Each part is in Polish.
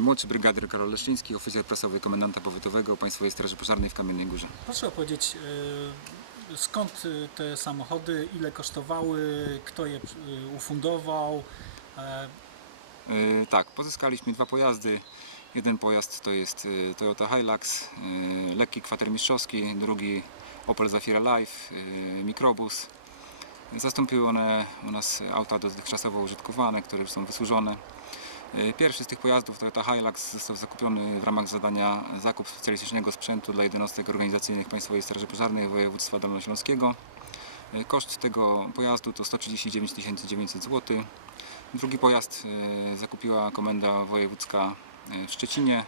Młodszy brygader Karol Leszczyński, oficer prasowy komendanta powiatowego Państwowej Straży Pożarnej w Kamiennej Górze. Proszę opowiedzieć, e, skąd e, te samochody, ile kosztowały, kto je e, ufundował, Tak, pozyskaliśmy dwa pojazdy. Jeden pojazd to jest Toyota Hilux, lekki kwatermistrzowski, drugi Opel Zafira Life, mikrobus. Zastąpiły one u nas auta dotychczasowo użytkowane, które już są wysłużone. E, Pierwszy z tych pojazdów, Toyota Hilux, został zakupiony w ramach zadania zakup specjalistycznego sprzętu dla jednostek organizacyjnych Państwowej Straży Pożarnej Województwa Dolnośląskiego. E, Koszt tego pojazdu to 139 900 zł. Drugi pojazd e, zakupiła Komenda Wojewódzka w Szczecinie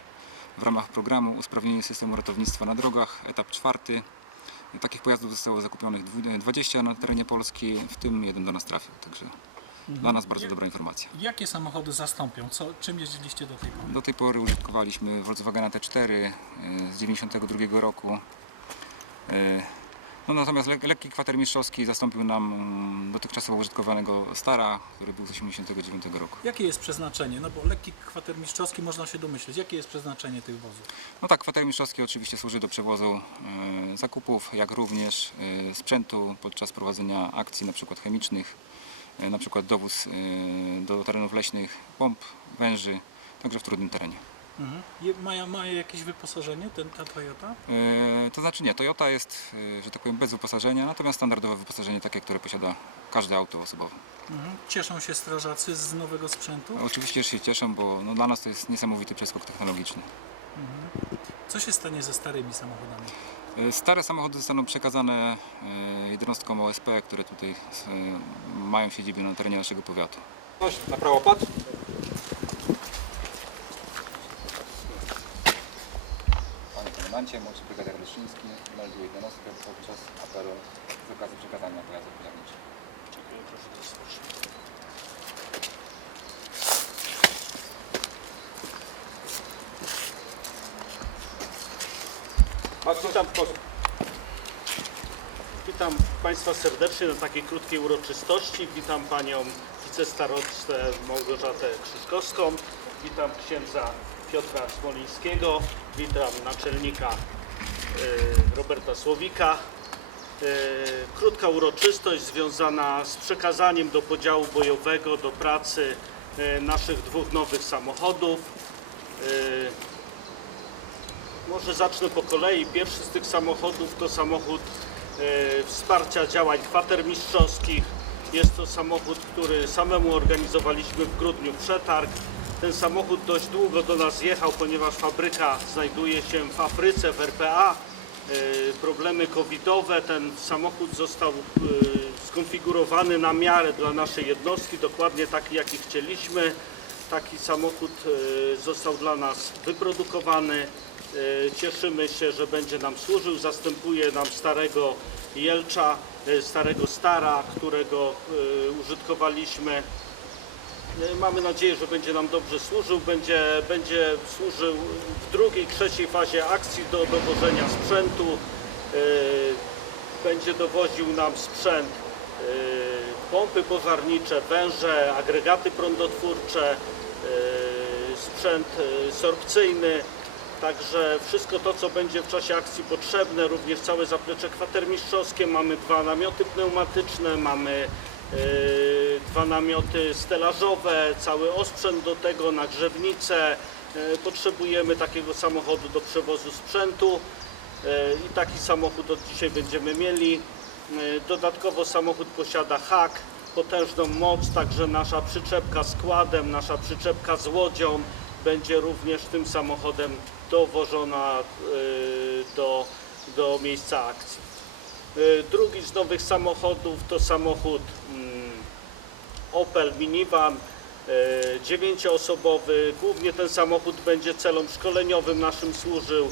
w ramach programu Usprawnienie systemu ratownictwa na drogach, etap czwarty. Takich pojazdów zostało zakupionych dwu- 20 na terenie Polski, w tym jeden do nas trafił, także dla nas bardzo dobra informacja. jakie samochody zastąpią, co, czym jeździliście do tej pory? Do tej pory użytkowaliśmy Volkswagena T4 e, z 92 roku. E, No, natomiast le- lekki kwater mistrzowski zastąpił nam mm, dotychczasowo użytkowanego Stara, który był z 89 roku. Jakie jest przeznaczenie? No bo lekki kwater mistrzowski można się domyśleć. Jakie jest przeznaczenie tych wozów? No tak, kwater mistrzowski oczywiście służy do przewozu e, zakupów, jak również sprzętu podczas prowadzenia akcji na przykład chemicznych, na przykład dowóz e, do terenów leśnych, pomp, węży, także w trudnym terenie. Mhm. Ma, ma jakieś wyposażenie ten, ta Toyota? E, To znaczy nie, Toyota jest, e, że tak powiem, bez wyposażenia, natomiast standardowe wyposażenie takie, które posiada każde auto osobowe. Mhm. Cieszą się strażacy z nowego sprzętu? Oczywiście się cieszę, bo no, dla nas to jest niesamowity przeskok technologiczny. Co się stanie ze starymi samochodami? E, Stare samochody zostaną przekazane e, jednostkom OSP, które tutaj e, mają siedzibę na terenie naszego powiatu. Na prawo pad. Panie komendancie, młodszy brygader Leszczyński melduje jednostkę podczas apelu z okazji przekazania pojazdów pożarniczych. Witam, witam Państwa serdecznie na takiej krótkiej uroczystości. Witam Panią wicestarostę Małgorzatę Krzyżkowską. Witam księdza Piotra Smolińskiego. Witam naczelnika y, Roberta Słowika. Y, Krótka uroczystość związana z przekazaniem do podziału bojowego, do pracy y, naszych dwóch nowych samochodów. Y, może zacznę po kolei. Pierwszy z tych samochodów to samochód e, wsparcia działań kwatermistrzowskich. Jest to samochód, który samemu organizowaliśmy w grudniu przetarg. Ten samochód dość długo do nas jechał, ponieważ fabryka znajduje się w Afryce, w RPA. E, Problemy covidowe. Ten samochód został e, skonfigurowany na miarę dla naszej jednostki, dokładnie taki jaki chcieliśmy. Taki samochód e, został dla nas wyprodukowany. E, Cieszymy się, że będzie nam służył. Zastępuje nam starego Jelcza, e, starego Stara, którego e, użytkowaliśmy. Mamy nadzieję, że będzie nam dobrze służył. Będzie, będzie służył w drugiej, trzeciej fazie akcji do dowożenia sprzętu. Będzie dowoził nam sprzęt, pompy pożarnicze, węże, agregaty prądotwórcze, sprzęt sorpcyjny. Także wszystko to, co będzie w czasie akcji potrzebne, również całe zaplecze kwatermistrzowskie. Mamy dwa namioty pneumatyczne, mamy e, dwa namioty stelażowe, cały osprzęt do tego, nagrzewnice. E, Potrzebujemy takiego samochodu do przewozu sprzętu e, i taki samochód od dzisiaj będziemy mieli. E, Dodatkowo samochód posiada hak, potężną moc, także nasza przyczepka z kładem, nasza przyczepka z łodzią będzie również tym samochodem dowożona e, do, do miejsca akcji. E, Drugi z nowych samochodów to samochód mm, Opel minivan e, dziewięcioosobowy. Głównie ten samochód będzie celom szkoleniowym naszym służył.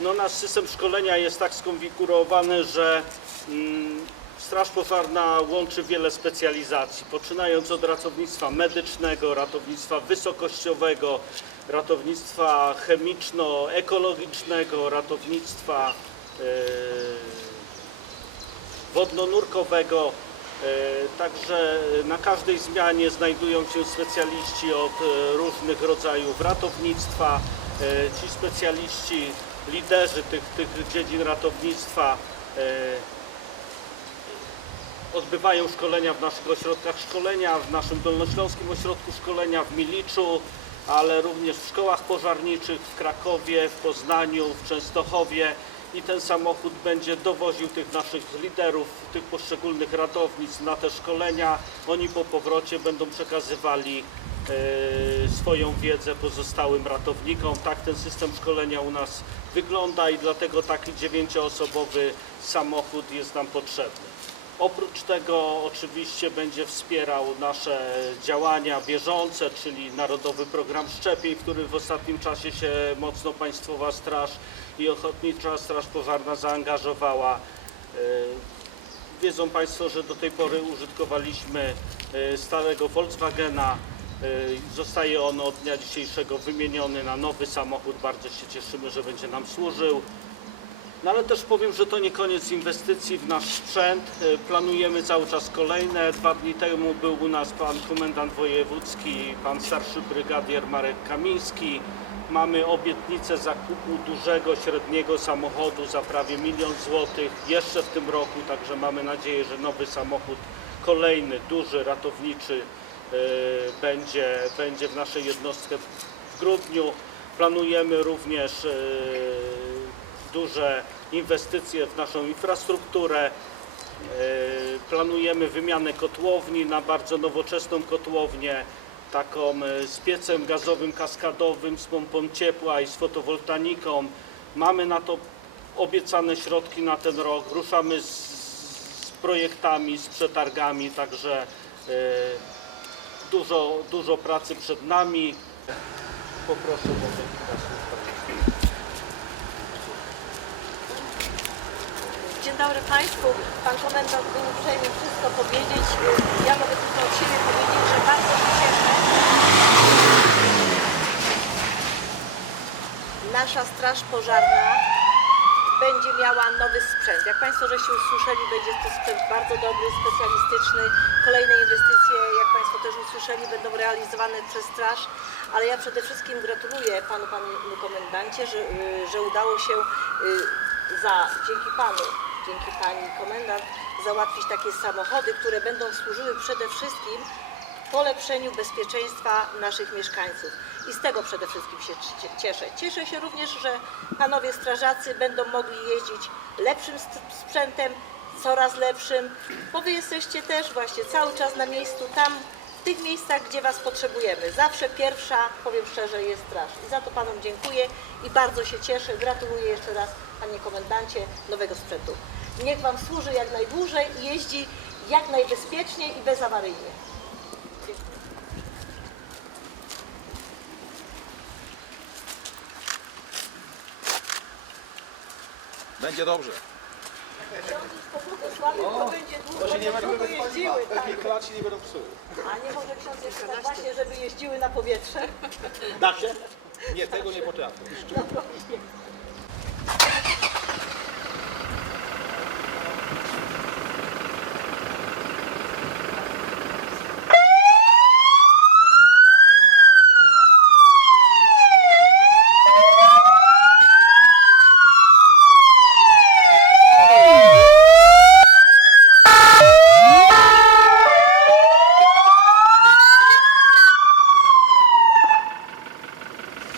No, nasz system szkolenia jest tak skonfigurowany, że mm, Straż Pożarna łączy wiele specjalizacji, poczynając od ratownictwa medycznego, ratownictwa wysokościowego, ratownictwa chemiczno-ekologicznego, ratownictwa e, wodno-nurkowego. Także na każdej zmianie znajdują się specjaliści od e, różnych rodzajów ratownictwa. E, Ci specjaliści, liderzy tych, tych dziedzin ratownictwa e, odbywają szkolenia w naszych ośrodkach szkolenia, w naszym Dolnośląskim Ośrodku Szkolenia w Miliczu, ale również w szkołach pożarniczych w Krakowie, w Poznaniu, w Częstochowie i ten samochód będzie dowoził tych naszych liderów, tych poszczególnych ratownic na te szkolenia. Oni po powrocie będą przekazywali e, swoją wiedzę pozostałym ratownikom. Tak ten system szkolenia u nas wygląda i dlatego taki dziewięcioosobowy samochód jest nam potrzebny. Oprócz tego oczywiście będzie wspierał nasze działania bieżące, czyli Narodowy Program Szczepień, w który w ostatnim czasie się mocno Państwowa Straż i Ochotnicza Straż Pożarna zaangażowała. E, Wiedzą Państwo, że do tej pory użytkowaliśmy e, starego Volkswagena. E, Zostaje on od dnia dzisiejszego wymieniony na nowy samochód. Bardzo się cieszymy, że będzie nam służył. No ale też powiem, że to nie koniec inwestycji w nasz sprzęt. E, Planujemy cały czas kolejne. Dwa dni temu był u nas pan komendant wojewódzki, pan starszy brygadier Marek Kamiński. Mamy obietnicę zakupu dużego, średniego samochodu za prawie milion złotych jeszcze w tym roku, także mamy nadzieję, że nowy samochód, kolejny, duży, ratowniczy e, będzie, będzie w naszej jednostce w grudniu. Planujemy również e, duże inwestycje w naszą infrastrukturę. E, Planujemy wymianę kotłowni na bardzo nowoczesną kotłownię, taką e, z piecem gazowym kaskadowym, z pompą ciepła i z fotowoltaiką. Mamy na to obiecane środki na ten rok. Ruszamy z, z projektami, z przetargami, także e, dużo, dużo pracy przed nami. Poproszę o kilka słów. Dobry Państwu. Pan komendant był uprzejmy wszystko powiedzieć. Ja mogę tylko od siebie powiedzieć, że bardzo się cieszę. Nasza Straż Pożarna będzie miała nowy sprzęt. Jak Państwo żeście usłyszeli, będzie to sprzęt bardzo dobry, specjalistyczny. Kolejne inwestycje, jak Państwo też usłyszeli, będą realizowane przez Straż. Ale ja przede wszystkim gratuluję Panu, Panu Komendancie, że, y, że udało się y, za, dzięki Panu, dzięki Pani Komendant, załatwić takie samochody, które będą służyły przede wszystkim polepszeniu bezpieczeństwa naszych mieszkańców. I z tego przede wszystkim się cie- cieszę. Cieszę się również, że panowie strażacy będą mogli jeździć lepszym sprzętem, coraz lepszym, bo wy jesteście też właśnie cały czas na miejscu tam, w tych miejscach, gdzie was potrzebujemy. Zawsze pierwsza, powiem szczerze, jest straż. I za to panom dziękuję i bardzo się cieszę. Gratuluję jeszcze raz, panie komendancie, nowego sprzętu. Niech wam służy jak najdłużej i jeździ jak najbezpieczniej i bezawaryjnie. Będzie dobrze. Ksiądz pobłogosławił, to będzie długo, się nie długo jeździły. Tak. Klaczy nie będą psuły. A nie może ksiądz jeszcze tak właśnie, żeby jeździły na powietrze? Da się? Nie, tego nie potrafię. No,